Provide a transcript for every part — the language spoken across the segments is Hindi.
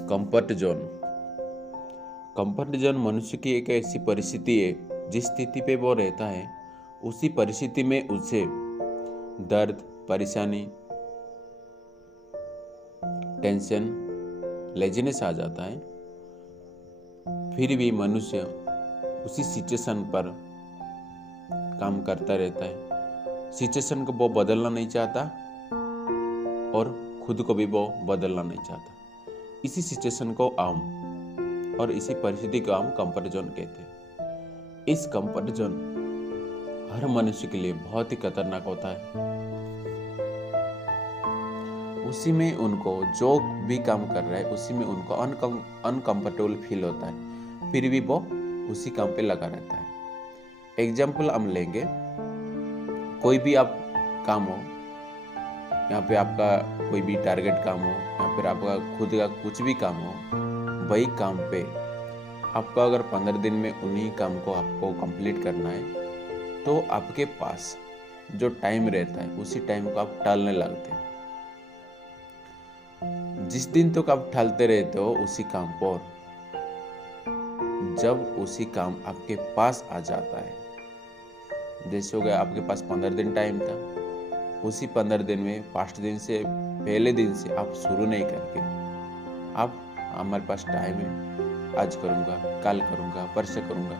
Comfort zone. कंफर्ट जोन मनुष्य की एक ऐसी परिस्थिति है जिस स्थिति पे वो रहता है उसी परिस्थिति में उसे दर्द, परेशानी, टेंशन, लेजीनेस आ जाता है। फिर भी मनुष्य उसी सिचुएशन पर काम करता रहता है। सिचुएशन को वो बदलना नहीं चाहता और खुद को भी वो बदलना नहीं चाहता। इसी सिचुएशन को और इसी परिस्थिति को हम कंफर्ट जोन कहते हैं। इस कंफर्ट जोन हर मनुष्य के लिए बहुत ही खतरनाक होता है। उसी में उनको जो भी काम कर रहा है उसी में उनको अनकंफर्टेबल फील होता है, फिर भी वो उसी काम पे लगा रहता है। एग्जाम्पल हम लेंगे, कोई भी आप काम हो, यहाँ पे आपका कोई भी टारगेट काम हो या फिर आपका खुद का कुछ भी काम हो, वही काम पे आपका अगर 15 दिन में उन्हीं काम को आपको कंप्लीट करना है तो आपके पास जो टाइम रहता है उसी टाइम को आप टालने लगते हैं। जिस दिन तक आप टालते रहते हो उसी काम पर, जब उसी काम आपके पास आ जाता है, जैसे हो गया आपके पास 15 दिन टाइम था, उसी 15 दिन में 5 दिन से पहले दिन से आप शुरू नहीं करके आप हमारे पास टाइम है, आज करूँगा, कल करूँगा, परसों करूँगा,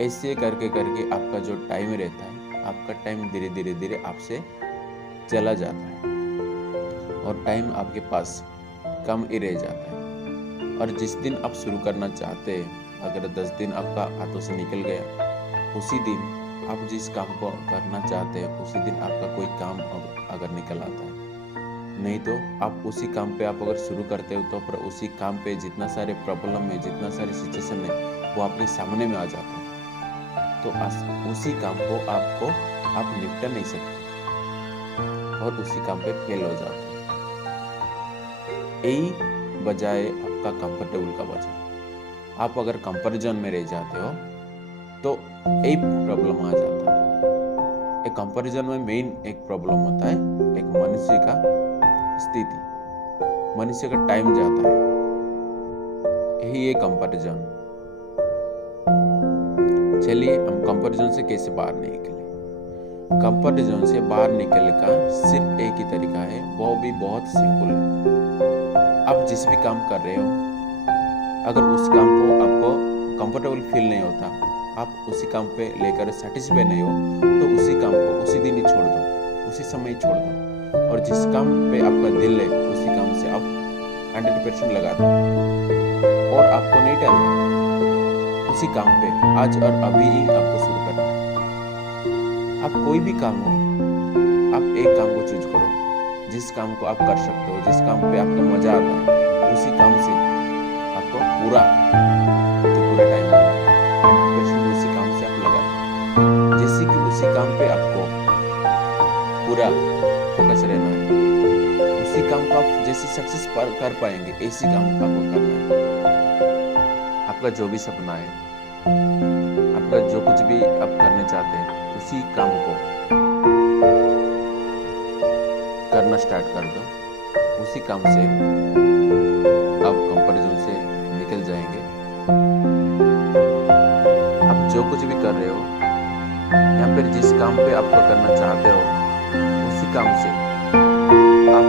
ऐसे करके करके आपका जो टाइम रहता है, आपका टाइम धीरे धीरे धीरे आपसे चला जाता है और टाइम आपके पास कम ही रह जाता है। और जिस दिन आप शुरू करना चाहते हैं, अगर 10 दिन आपका हाथों से निकल गया, उसी दिन आप जिस काम को करना चाहते हैं उसी दिन आपका कोई काम अगर निकल आता है, नहीं तो आप उसी काम पे आप अगर शुरू करते हो तो पर उसी काम पे जितना सारे प्रॉब्लम है, जितना सारे सिचुएशन है वो आपके सामने में आ जाता है, तो उसी काम को आप निपटा नहीं सकते और उसी काम पे फेल हो जाते हैं। यही बजाय आपका कंफर्टेबल का वजह। आप अगर कंफर्ट जोन में रह जाते हो तो एक प्रॉब्लम आ जाता है। एक कंफर्ट जोन में मेन एक प्रॉब्लम होता है, एक मनुष्य का स्थिति, मनुष्य का टाइम जाता है। यही है कंफर्ट जोन। चलिए हम कंफर्ट जोन से कैसे बाहर निकले। कंफर्ट जोन से बाहर निकलने का सिर्फ एक ही तरीका है, वो भी बहुत सिंपल है। आप जिस भी काम कर रहे हो, अगर उस काम को आपको कंफर्टेबल फील नहीं होता, आप उसी काम पे लेकर सेटिस्फाई नहीं हो, तो उसी काम को उसी दिन ही छोड़ दो, उसी समय ही छोड़ दो। और जिस काम पे आपका दिल है उसी काम से आप 100% लगा दो और आपको नहीं टालना। उसी काम पे आज और अभी ही आपको शुरू करना है। आप कोई भी काम हो, आप एक काम को चूज करो जिस काम को आप कर सकते हो, जिस काम पे आपको मजा आता है, उसी काम से आपको पूरा टाइम 100% उसी काम से आप लगा दो। जैसे कि उसी काम पे आपको पूरा फोकस रहना है, उसी काम को आप जैसे सक्सेस कर पाएंगे ऐसी काम आपको करना है। आपका जो भी सपना है, आपका जो कुछ भी आप करना चाहते हैं, उसी काम को करना स्टार्ट कर दो। उसी काम से आप कंफर्ट जोन से निकल जाएंगे। आप जो कुछ भी कर रहे हो या फिर जिस काम पे आपको करना चाहते हो उसी काम से आप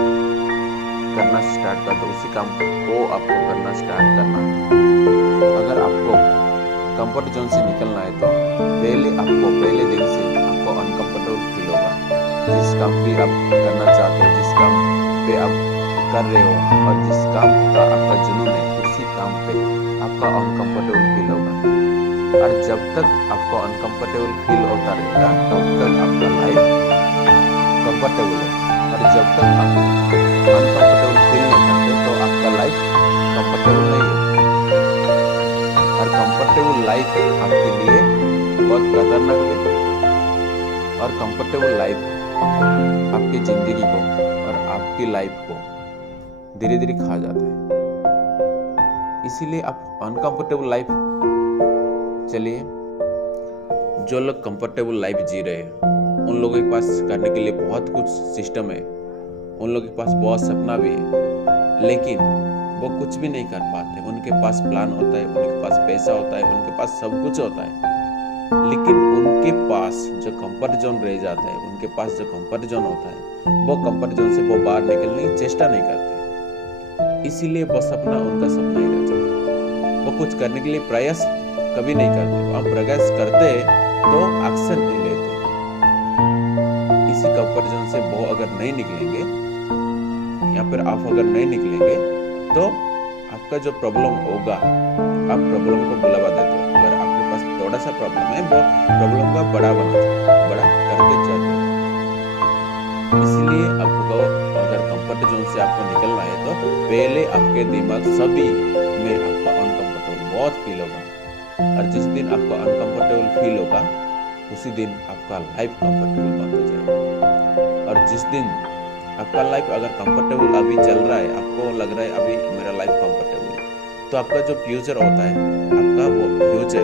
करना स्टार्ट कर दो। उसी काम को आपको करना स्टार्ट करना है। अगर आपको कंफर्ट जोन से निकलना है तो पहले दिन से आपको अनकंफर्टेबल फील होगा। जिस काम भी आप करना चाहते हो, जिस काम पे आप कर रहे हो और जिस काम का आपका जुनून है, उसी काम पे आपका अनकंफर्टेबल फील होगा। और जब तक आपको अनकंफर्टेबल फील होता रहेगा तब तक आपका लाइफ कंफर्टेबल है, और जब तक आप अनकंफर्टेबल फील नहीं करते तो आपका लाइफ कंफर्टेबल नहीं है। और कंफर्टेबल लाइफ आपके लिए बहुत खतरनाक है, और कंफर्टेबल लाइफ आपकी जिंदगी को और आपकी लाइफ को धीरे धीरे खा जाता है। इसीलिए आप अनकंफर्टेबल लाइफ, चलिए जो लोग कंफर्टेबल लाइफ जी रहे हैं उन लोगों के पास करने के लिए बहुत कुछ सिस्टम है, उन लोगों के पास बहुत सपना भी है, लेकिन वो कुछ भी नहीं कर पाते। उनके पास प्लान होता है, उनके पास पैसा होता है, उनके पास सब कुछ होता है, लेकिन उनके पास जो कंफर्ट जोन रह जाता है, उनके पास जो कंफर्ट जोन होता है, वो कंफर्ट जोन से वो बाहर निकलने की चेष्टा नहीं करते। इसीलिए वो सपना उनका सपना ही रह जाता। वो कुछ करने के लिए प्रयास कभी नहीं करते। आप प्रयास करते तो एक्शन नहीं लेते। इसी कंफर्ट जोन से वो अगर नहीं निकलेंगे या फिर आप अगर नहीं निकलेंगे तो आपका जो प्रॉब्लम होगा, आप प्रॉब्लम को बुलावा देते हो। अगर आपके पास थोड़ा सा प्रॉब्लम है, वो प्रॉब्लम का बड़ा करते जाते हो। इसलिए आपको अगर कंफर्ट जोन से आपको निकलना है तो पहले आपके दिमाग सभी में आपका अनकंफर्टेबल बहुत फील होगा, और जिस दिन आपको अनकंफर्टेबल फील होगा उसी दिन आपका लाइफ कंफर्टेबल बनता जाएगा। और जिस दिन आपका लाइफ अगर कंफर्टेबल अभी चल रहा है, आपको लग रहा है अभी मेरा लाइफ कंफर्टेबल है, तो आपका जो फ्यूचर होता है, आपका वो फ्यूचर